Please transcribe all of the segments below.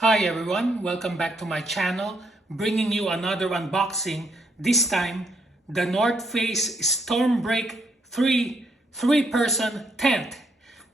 Hi everyone, welcome back to my channel, bringing you another unboxing, this time the North Face Stormbreak 3 3-person tent.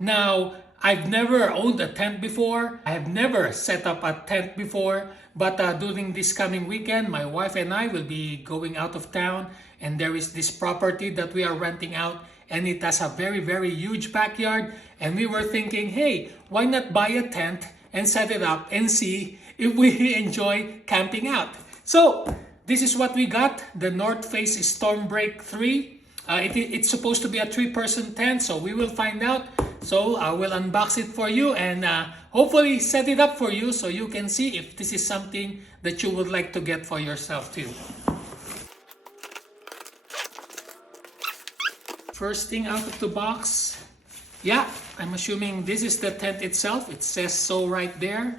Now, I've never owned a tent before, I have never set up a tent before, but during this coming weekend, my wife and I will be going out of town, and there is this property that we are renting out, and it has a very huge backyard, and we were thinking, hey, why not buy a tent and set it up and see if we enjoy camping out. So this is what we got, the North Face Stormbreak 3. It's supposed to be a 3-person tent, so we will find out. So I will unbox it for you and hopefully set it up for you so you can see if this is something that you would like to get for yourself too. First thing out of the box, yeah, I'm assuming this is the tent itself. It says so right there.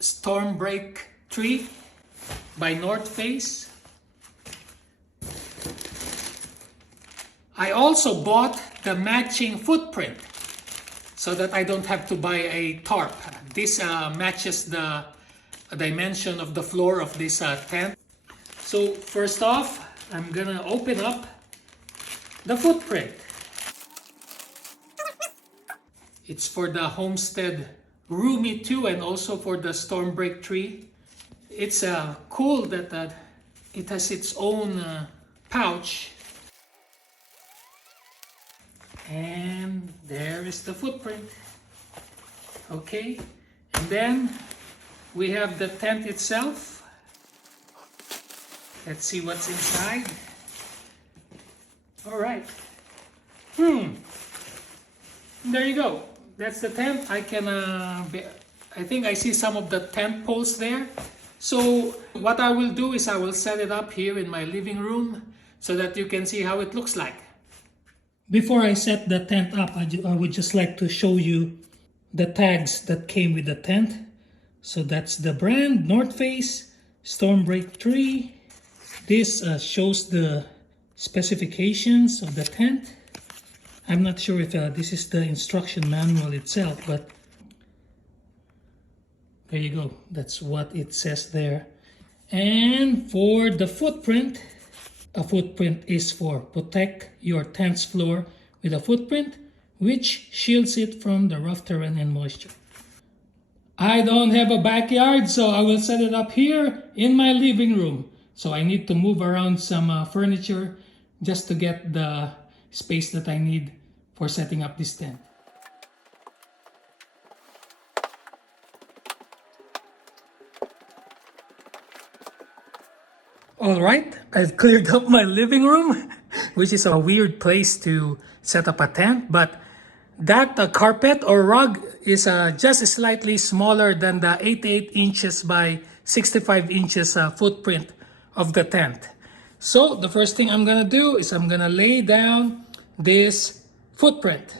Stormbreak 3 by North Face. I also bought the matching footprint so that I don't have to buy a tarp. This matches the dimension of the floor of this tent. So first off, I'm gonna open up the footprint. It's for the Homestead Roomy 2 and also for the Stormbreak 3. It's cool that it has its own pouch. And there is the footprint. Okay, and then we have the tent itself. Let's see what's inside. All right. There you go. That's the tent. I think I see some of the tent poles there. So what I will do is I will set it up here in my living room so that you can see how it looks like. Before I set the tent up, I would just like to show you the tags that came with the tent. So that's the brand, North Face Stormbreak 3. This shows the specifications of the tent. I'm not sure if this is the instruction manual itself, but there you go. That's what it says there. And for the footprint, a footprint is for protect your tent's floor with a footprint which shields it from the rough terrain and moisture. I don't have a backyard, so I will set it up here in my living room. So I need to move around some furniture just to get the space that I need for setting up this tent. Alright, I've cleared up my living room, which is a weird place to set up a tent, but that carpet or rug is just slightly smaller than the 88 inches by 65 inches footprint of the tent. So the first thing I'm gonna do is I'm gonna lay down this footprint.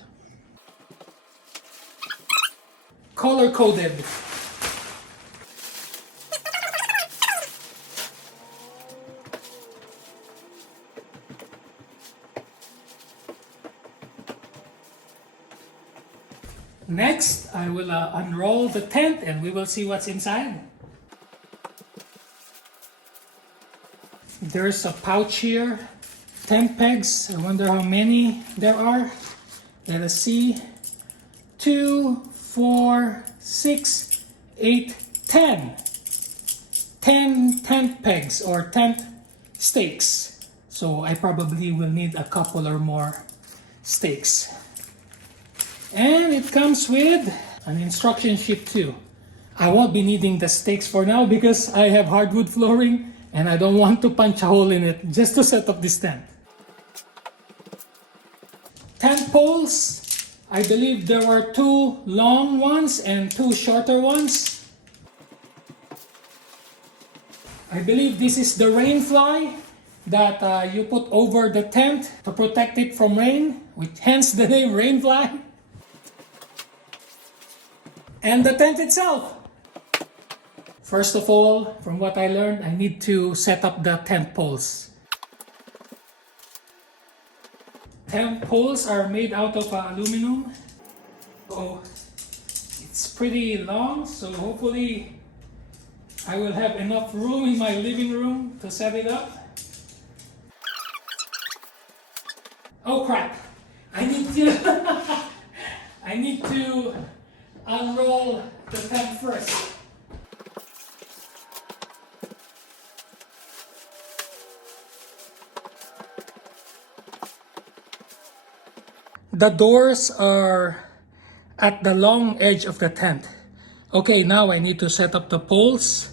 Color coded. Next, I will unroll the tent and we will see what's inside. There's a pouch here, 10 pegs. I wonder how many there are. Let us see. 2, 4, 6, 8, 10. 10 tent pegs or tent stakes. So I probably will need a couple or more stakes. And it comes with an instruction sheet too. I won't be needing the stakes for now because I have hardwood flooring and I don't want to punch a hole in it just to set up this tent. Tent poles. I believe there were 2 long ones and 2 shorter ones. I believe this is the rain fly that you put over the tent to protect it from rain, which hence the name rain fly. And the tent itself. First of all, from what I learned, I need to set up the tent poles. Tent poles are made out of aluminum. So if It's pretty long, so hopefully I will have enough room in my living room to set it up. Oh crap! I need to I need to unroll the tent first. The doors are at the long edge of the tent. Okay, now I need to set up the poles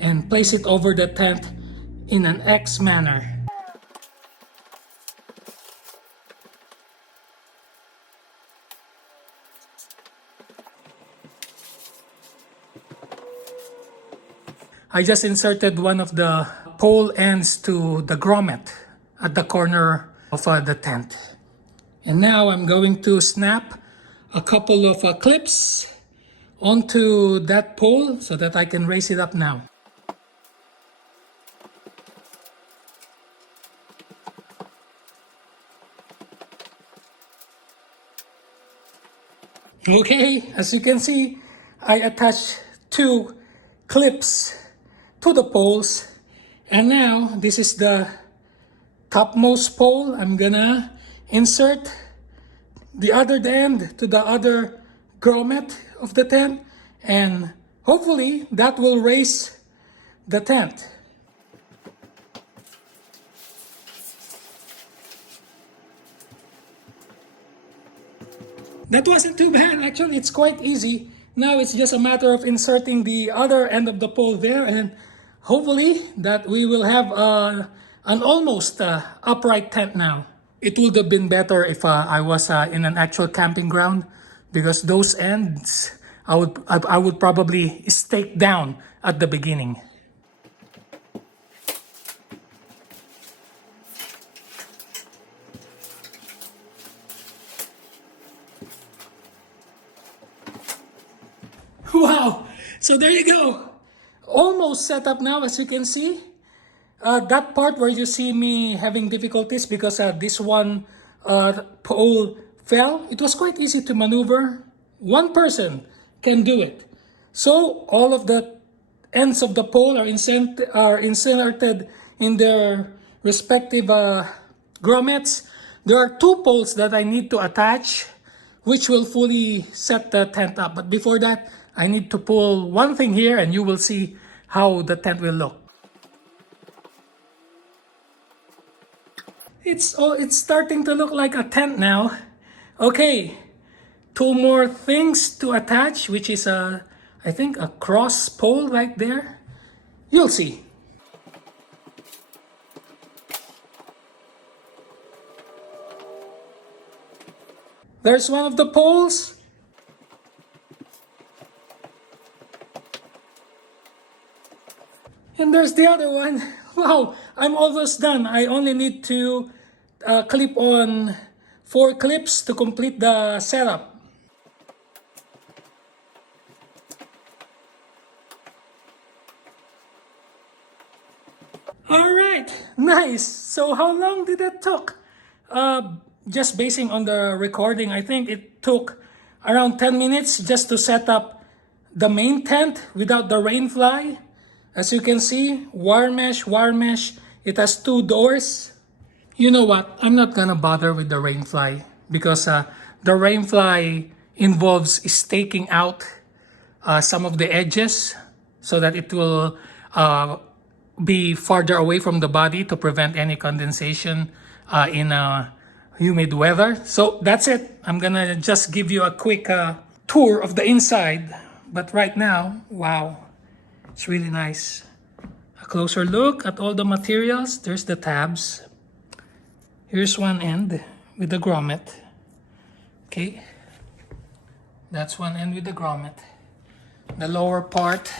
and place it over the tent in an X manner. I just inserted one of the pole ends to the grommet at the corner of the tent. And now I'm going to snap a couple of clips onto that pole so that I can raise it up now. Okay, as you can see, I attached 2 clips to the poles, and now this is the topmost pole. I'm gonna insert the other end to the other grommet of the tent, and hopefully that will raise the tent. That wasn't too bad, actually. It's quite easy. Now it's just a matter of inserting the other end of the pole there, and hopefully that we will have an almost upright tent now. It would have been better if I was in an actual camping ground, because those ends I would probably stake down at the beginning. Wow! So there you go. Almost set up now, as you can see. That part where you see me having difficulties because this one pole fell, it was quite easy to maneuver. One person can do it. So all of the ends of the pole are inserted in their respective grommets. There are 2 poles that I need to attach, which will fully set the tent up. But before that, I need to pull one thing here, and you will see how the tent will look. It's starting to look like a tent now. Okay, 2 more things to attach, which is I think a cross pole right there. You'll see. There's one of the poles. And there's the other one. Wow, I'm almost done. I only need to clip on 4 clips to complete the setup. All right, nice. So how long did that took? Just basing on the recording, I think it took around 10 minutes just to set up the main tent without the rain fly. As you can see, wire mesh. It has 2 doors. You know what? I'm not gonna bother with the rain fly because the rain fly involves staking out some of the edges so that it will be farther away from the body to prevent any condensation in humid weather. So that's it. I'm gonna just give you a quick tour of the inside. But right now, wow. It's really nice. A closer look at all the materials. There's the tabs. Here's one end with the grommet. Okay. That's one end with the grommet. The lower part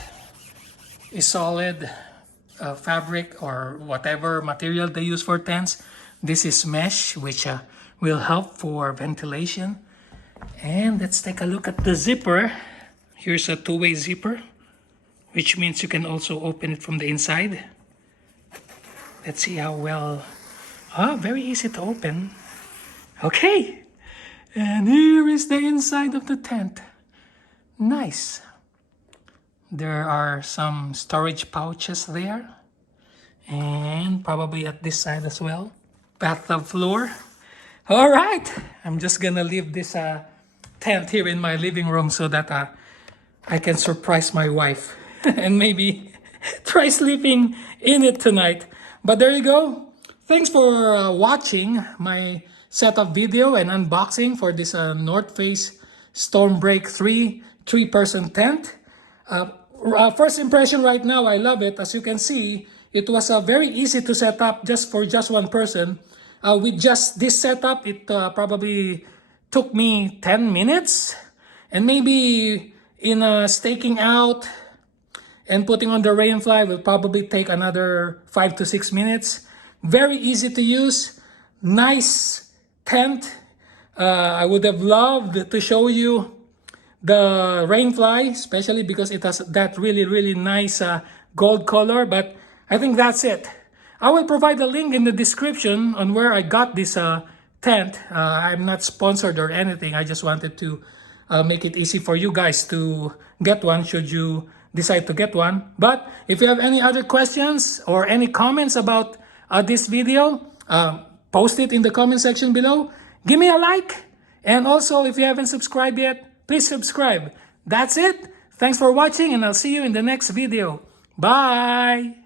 is solid fabric or whatever material they use for tents. This is mesh, which will help for ventilation. And let's take a look at the zipper. Here's a 2-way zipper, which means you can also open it from the inside. Let's see how well. Very easy to open. Okay, and here is the inside of the tent. Nice. There are some storage pouches there. And probably at this side as well. Bathtub floor. All right. I'm just gonna leave this tent here in my living room so that I can surprise my wife and maybe try sleeping in it tonight. But there you go. Thanks for watching my setup video and unboxing for this North Face Stormbreak 3-person tent. First impression right now, I love it. As you can see, it was very easy to set up for just one person. With just this setup, it probably took me 10 minutes. And maybe in staking out and putting on the rainfly will probably take another 5 to 6 minutes. Very easy to use. Nice tent. I would have loved to show you the rainfly, especially because it has that really nice gold color, but I think that's it. I will provide a link in the description on where I got this tent. I'm not sponsored or anything. I just wanted to make it easy for you guys to get one should you decide to get one. But if you have any other questions or any comments about this video, post it in the comment section below. Give me a like. And also, if you haven't subscribed yet, please subscribe. That's it. Thanks for watching, and I'll see you in the next video. Bye!